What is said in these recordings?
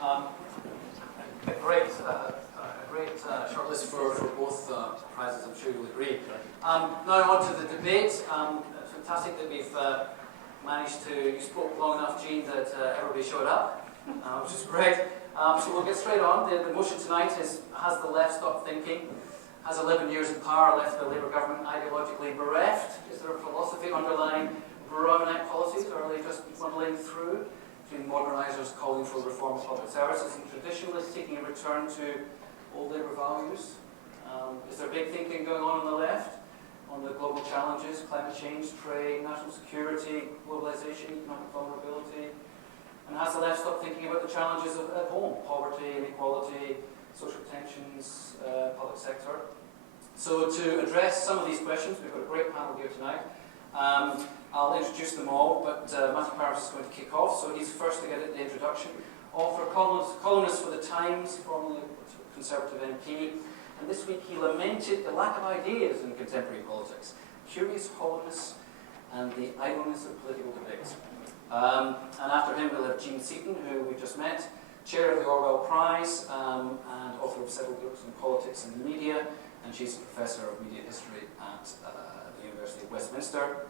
A great shortlist for both prizes, I'm sure you'll agree. Now on to the debate. It's fantastic that we've managed to, you spoke long enough, Jean, that everybody showed up, which is great. So we'll get straight on. The motion tonight is, has the left stopped thinking? Has 11 years in power left the Labour government ideologically bereft? Is there a philosophy underlying Brownite policies, or are they just muddling through? Between modernisers calling for reform of public services and traditionalists seeking a return to old Labour values? Is there big thinking going on the left on the global challenges, climate change, trade, national security, globalisation, economic vulnerability? And has the left stopped thinking about the challenges at home, poverty, inequality, social tensions, public sector? So to address some of these questions, we've got a great panel here tonight. I'll introduce them all, but Matthew Parris is going to kick off, so he's first to get the introduction. Author, columnist for The Times, formerly Conservative MP, and this week he lamented the lack of ideas in contemporary politics, curious hollowness, and the idleness of political debate. And after him we'll have Jean Seaton, who we've just met, chair of the Orwell Prize, and author of several books on politics and media, and she's a professor of media history at the University of Westminster.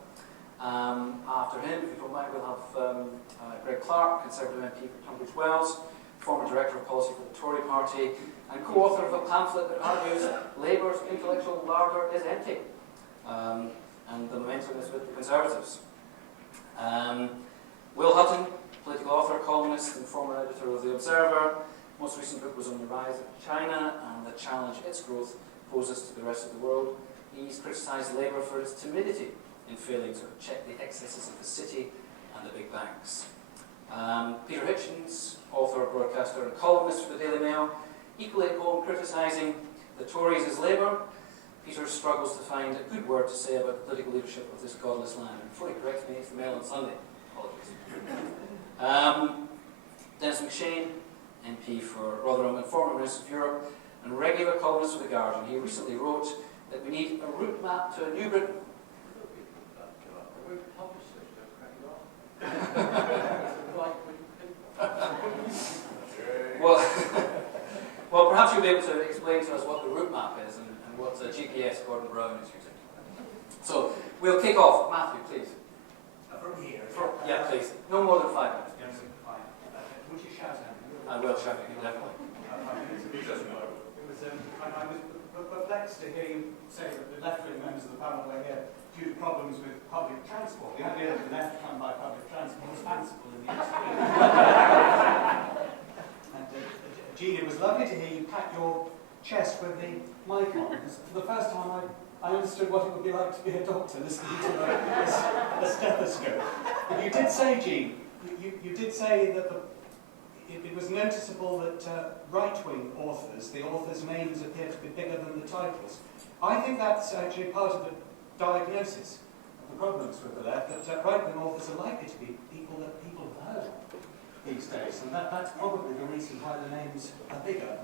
After him, if you don't mind, we'll have Greg Clark, Conservative MP for Tunbridge Wells, former Director of Policy for the Tory Party, and co-author of a pamphlet that argues Labour's intellectual larder is empty, and the momentum is with the Conservatives. Will Hutton, political author, columnist, and former editor of The Observer. Most recent book was on the rise of China and the challenge its growth poses to the rest of the world. He's criticised Labour for its timidity in failing to check the excesses of the city and the big banks. Peter Hitchens, author, broadcaster and columnist for the Daily Mail, equally at home criticising the Tories as Labour. Peter struggles to find a good word to say about the political leadership of this godless land. Before he corrects me, it's the Mail on Sunday. Apologies. Dennis McShane, MP for Rotherham and former Minister of Europe, and regular columnist for The Guardian. He recently wrote that we need a route map to a new Britain. Well, perhaps you'll be able to explain to us what the route map is and what GPS Gordon Brown is using. So we'll kick off. Matthew, please. From here? Yeah, please. No more than 5 minutes. Yes, fine. Would you shout at me? I will shout at you, definitely. I was perplexed to hear you say that the left-wing members of the panel were here due to problems with public transport. The idea that the left come by public transport was fanciful in the extreme. And Jean, it was lovely to hear you pat your chest with the mic on, because for the first time I understood what it would be like to be a doctor listening to a stethoscope. But you did say, Jean, you did say that it was noticeable that right-wing authors, the authors' names appear to be bigger than the titles. I think that's actually part of the diagnosis of the problems with the left, that right-wing authors are likely to be people that people have heard of these days, and that's probably the reason why the names are bigger.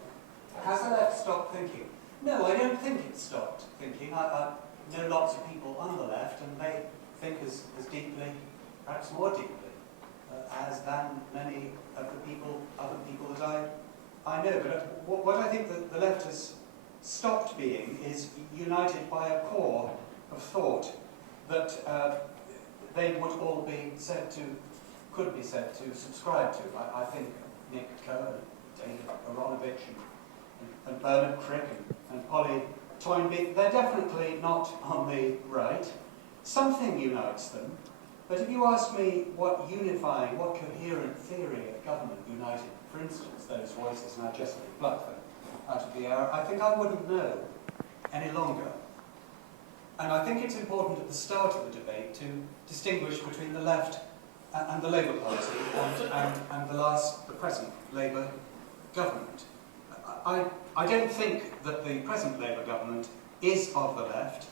Has the left stopped thinking? No, I don't think it's stopped thinking. I know lots of people on the left, and they think as deeply, perhaps more deeply, as than many of the other people that I know. But what I think that the left has stopped being is united by a core of thought that they would all be said to, could be said to subscribe to. I think Nick Cohen, David Aronovich, and Bernard Crick and Polly Toynbee, they're definitely not on the right. Something unites them, but if you ask me what unifying, what coherent theory of government united, for instance, those voices, and I just plucked them out of the air, I think I wouldn't know any longer. And I think it's important at the start of the debate to distinguish between the left and the Labour Party and the present Labour government. I don't think that the present Labour government is of the left,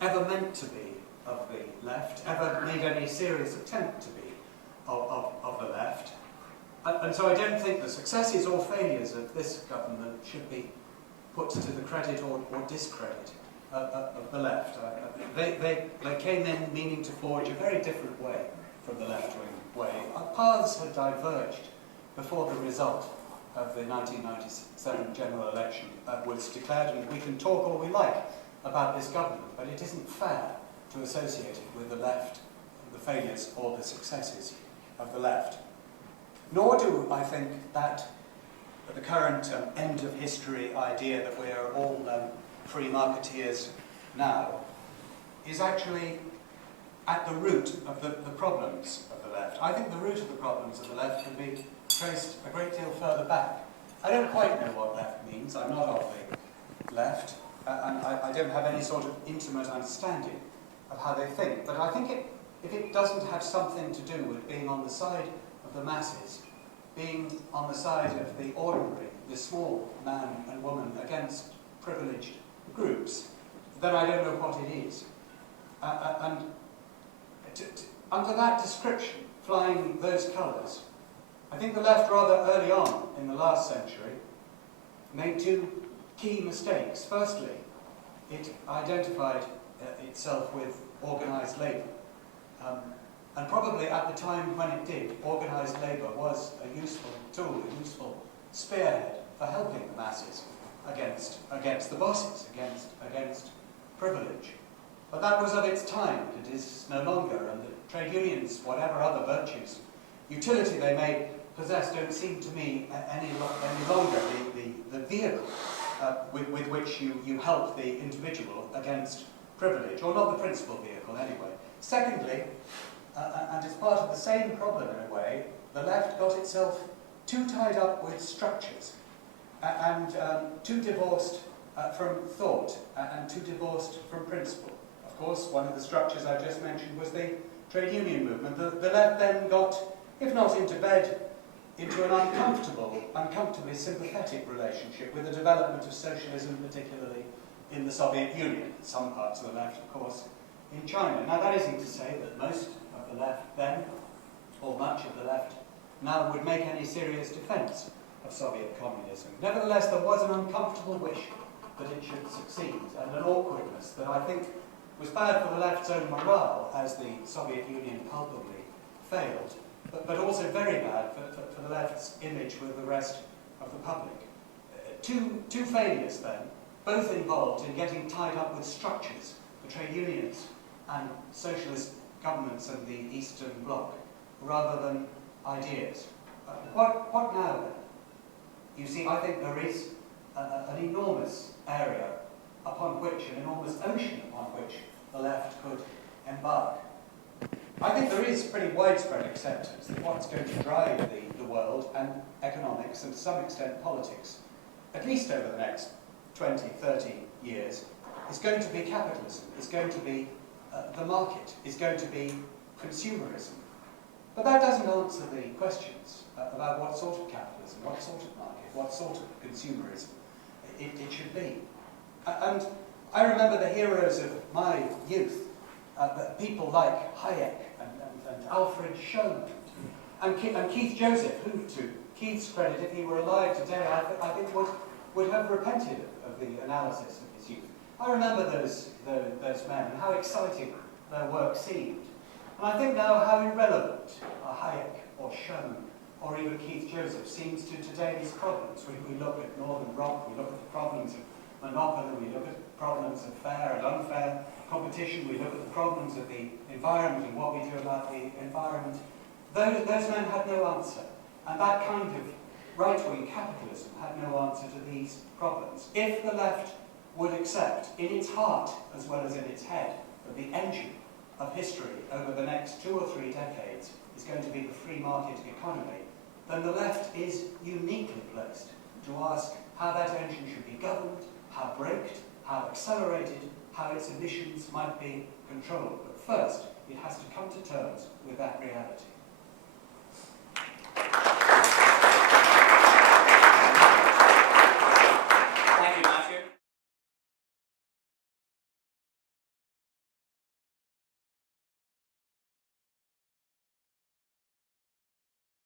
ever meant to be of the left, ever made any serious attempt to be of the left. And so I don't think the successes or failures of this government should be put to the credit or discredit of the left. They came in meaning to forge a very different way from the left-wing way. Our paths had diverged before the result of the 1997 general election was declared, and we can talk all we like about this government, but it isn't fair to associate it with the left, the failures or the successes of the left. Nor do I think that the current end of history idea that we are all free marketeers now is actually at the root of the problems of the left. I think the root of the problems of the left can be traced a great deal further back. I don't quite know what left means. I'm not of the left, and I don't have any sort of intimate understanding of how they think. But I think if it doesn't have something to do with being on the side of the masses, being on the side of the ordinary, the small man and woman against privileged groups, then I don't know what it is. Under that description, flying those colours, I think the left rather early on in the last century made two key mistakes. Firstly, it identified itself with organised labour. And probably at the time when it did, organised labour was a useful tool, a useful spearhead for helping the masses against the bosses, against privilege. But that was of its time. It is no longer, and the trade unions, whatever other virtues, utility they may possess, don't seem to me any longer the vehicle with which you help the individual against privilege, or not the principal vehicle anyway. Secondly, and it's part of the same problem in a way, the left got itself too tied up with structures and too divorced from thought and too divorced from principle. Of course, one of the structures I just mentioned was the trade union movement. The left then got, if not into bed, into an uncomfortably sympathetic relationship with the development of socialism, particularly in the Soviet Union, some parts of the left, of course, in China. Now, that isn't to say that most of the left then, or much of the left now, would make any serious defence of Soviet communism. Nevertheless, there was an uncomfortable wish that it should succeed, and an awkwardness that I think was bad for the left's own morale as the Soviet Union culpably failed, but also very bad for the left's image with the rest of the public. Two failures then, both involved in getting tied up with structures, the trade unions and socialist governments of the Eastern Bloc, rather than ideas. What now then? You see, I think there is an enormous area upon which, an enormous ocean upon which the left could embark. I think there is pretty widespread acceptance that what's going to drive the world and economics and to some extent politics, at least over the next 20, 30 years, is going to be capitalism, is going to be the market, is going to be consumerism. But that doesn't answer the questions about what sort of capitalism, what sort of market, what sort of consumerism it should be. And I remember the heroes of my youth, people like Hayek and Alfred Schoen and Keith Joseph, who, to Keith's credit, if he were alive today, I think would have repented of the analysis of his youth. I remember those men and how exciting their work seemed. And I think now how irrelevant Hayek or Schoen or even Keith Joseph seems to today's problems. We look at Northern Rock, we look at the problems of monopoly, we look at the problems of fair and unfair competition, we look at the problems of the environment and what we do about the environment. Those men had no answer. And that kind of right-wing capitalism had no answer to these problems. If the left would accept, in its heart as well as in its head, that the engine of history over the next 2 or 3 decades is going to be the free market economy, then the left is uniquely placed to ask how that engine should be governed, how braked, how accelerated, how its emissions might be controlled. But first, it has to come to terms with that reality.